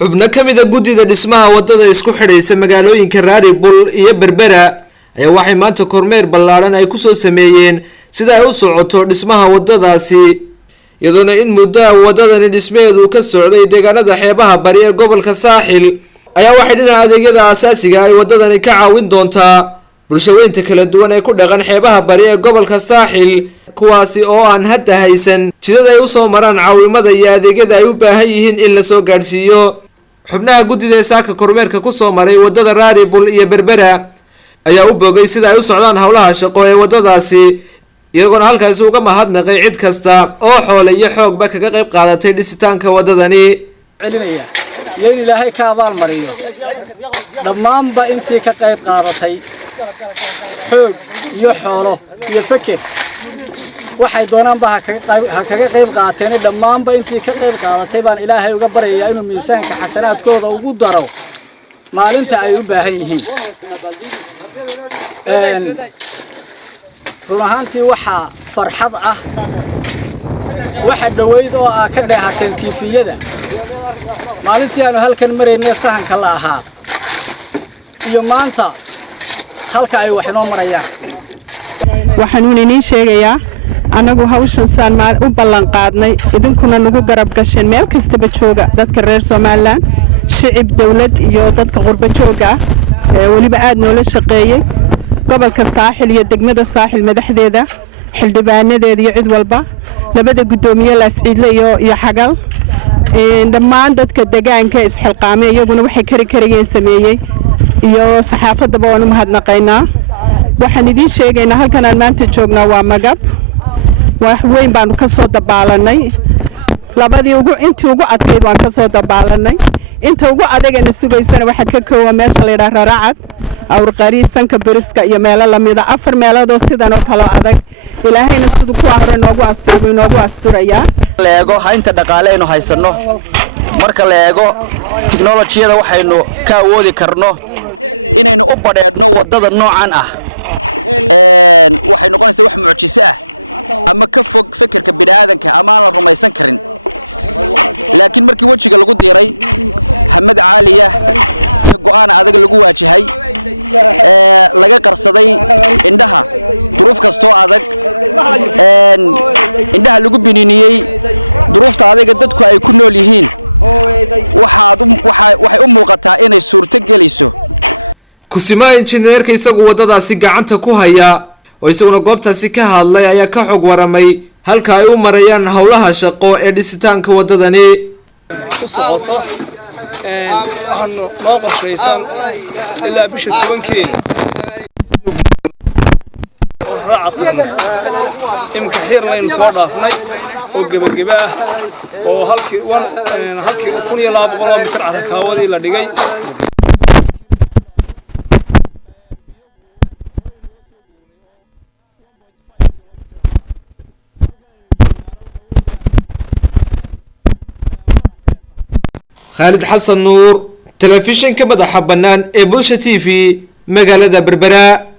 xubno ka mid ah guddida dhismaha wadada isku xidhaysa magaalooyinka Raaribul iyo Berbera ayaa waxay maanta kormeer ballaaran ay ku soo sameeyeen sida ay u socoto dhismaha wadadaasi iyadoo in muddo wadadani dhismeedu ka socday deegaanada xeebaha bari ee gobolka Saaxil ayaa waxay dhinaca adeegyada aasaasiga ay wadadani ka caawin doontaa bulshooyinka kala duwan ee ku dhaqan xeebaha bari ee gobolka Saaxil kuwaasi oo aan hadda haysan jidad ay u soo maraan caawimada iyo adeegyada ay u baahan yihiin in la soo gaarsiiyo xubnaha guddida saaka kormeerka ku soo maray wadada Raaribul iyo Berbera ayaa u boogay sida ay u socdaan hawlaha shaqo ee wadadaasi iyagoo halkaas uga mahadnaqay cid kasta oo xoolo iyo xoogba kaga qayb qaadatay dhisitaanka wadadani celinaya yeen ilaahay ka abaal mariyo dhamaanba intii ka qayb qaadatay xoog iyo xoolo iyo fikir waxay doonaanba ha kaga qayb qaateen dhamaanba intii ka qayb qaadatay baan ilaahay uga baryayaa inuu miisaanka xasanaadkooda ugu daro maalinta ay u baahan yihiin runaantii waxa farxad ah waxa dhaweyd oo ka dheehateen TV-yada maalintii aanu halkan mareynay sahanka la ahaa iyo maanta halka ay wax noo marayaan waxaan idin sheegayaa anagu hawshan saan u ballan qaadnay idinkuna nagu garab gasheen meel kasta jooga dadka reer Soomaaliland shicib dawlad iyo dadka qurba jooga waliba aad noola shaqeeyay gobolka Saaxil iyo degmada Saaxil madaxdeeda xildhibaanadeeda iyo cid walba labada gudoomiye la Siciidle iyo xagal dhammaan dadka deegaanka isxilqaamay iyaguna waxay kariyeen sameeyay iyo saxaafadaba waan u mahadnaqaynaa waxaan idin sheegaynaa halkan aan maanta joognaa waa Magab wax weyn baan ka soo dabaalanay labadii intii ugu adkeyd waan ka soo dabaalanay inta ugu adagana sugaysana waxa ka koowa meesha la yiraahdo Raacad awr qariisanka biriska iyo meelo lamida afar meelood oo sidan oo kala adag ilaahayna sidoo ku hore noogu asturaya leego haynta dhaqaale aynu haysano marka leego tiknoolajiyada waxaynu ka awoodi karno inaynu u badheedno wadada noocan ah waxaynu qoyska wax muujisaa ama ka fog fikirka bini'aadamka ama aan rumaysan karin laakiin markii wajiga lagu diray Ahmed Caaliya go'aan adag lagu wajahay laga qarsaday indhaha duruuf kastoo adag indhaha lagu bidiniyay duruufta adaga dadku ay ku nool yihiin waxaa u muuqataa inay suurto gelayso kusimaa injineerka isagu wadadaasi gacanta ku haya oo isaguna goobtaasi ka hadlay ayaa ka xog waramay halka ay u marayaan hawlaha shaqo ee dhisitaanka wadadani ku socoto waxaan noo qorshaysan ilaa bisha 10keeda oo raacatana imka xiir laynu soo dhaafnay oo gabagaba ah oo halkii 1200 mitir carakaawadi la dhigay خالد حسن نور تلفزيون كمدح بنان إبولشة TV مقالة بربراء.